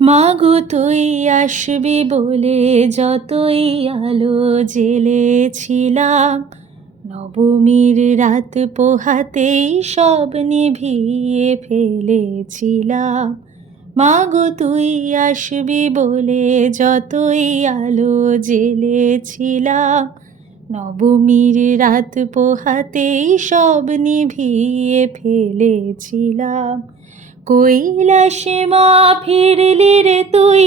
মাগো তুই আসবি বলে যতই আলো জ্বেলেছিলাম, নবমীর রাত পোহাতেই সব নিভিয়ে ফেলেছিলাম। মাগো তুই আসবি বলে যতই আলো জ্বেলেছিলাম, নবমীর রাত পোহাতেই সব নিভিয়ে ফেলেছিলাম। কৈলাসে মা ফিরলি রে তুই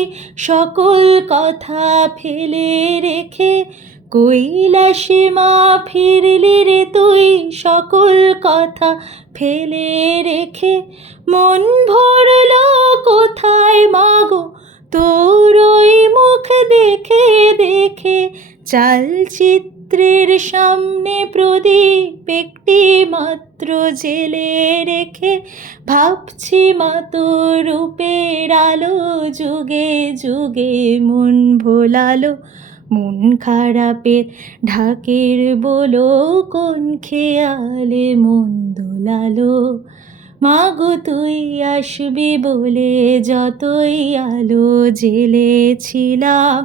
সকল কথা ফেলে রেখে, কৈলাসে মা ফিরলি রে তুই সকল কথা ফেলে রেখে। মন ভরল কোথায় মাগো তোর ওই মুখ দেখে দেখে, চালচিত্রের সামনে প্রদীপ একটি মাত্র জেলে রেখে, ভাবছি মা তোর রূপের আলো যুগে যুগে মন ভোলালো। মন খারাপের ঢাকের বলো কোন খেয়ালে মন দোলালো। মাগো তুই আসবি বলে যতই আলো জ্বেলেছিলাম,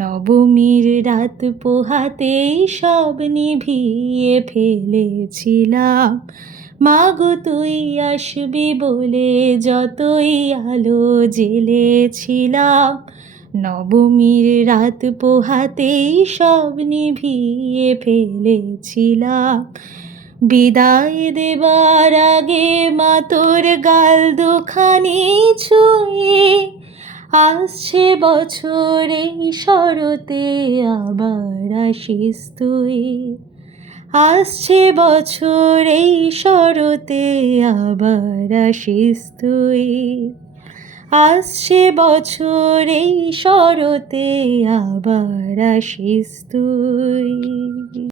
নবমীর রাত পোহাতেই সব নিভিয়ে ফেলেছিলাম। মাগো তুই আসবি বলে যতই আলো জ্বেলেছিলাম, নবমীর রাত পোহাতেই সব নিভিয়ে ফেলেছিলাম। বিদায় দেবার আগে মা তোর গাল দুখানি ছুঁয়ে, আসছে বছর এই শরতে আবার আসিস তুই। আসছে বছর এই শরতে আবার আসিস তুই। আসছে বছর এই শরতে আবার আসিস তুই।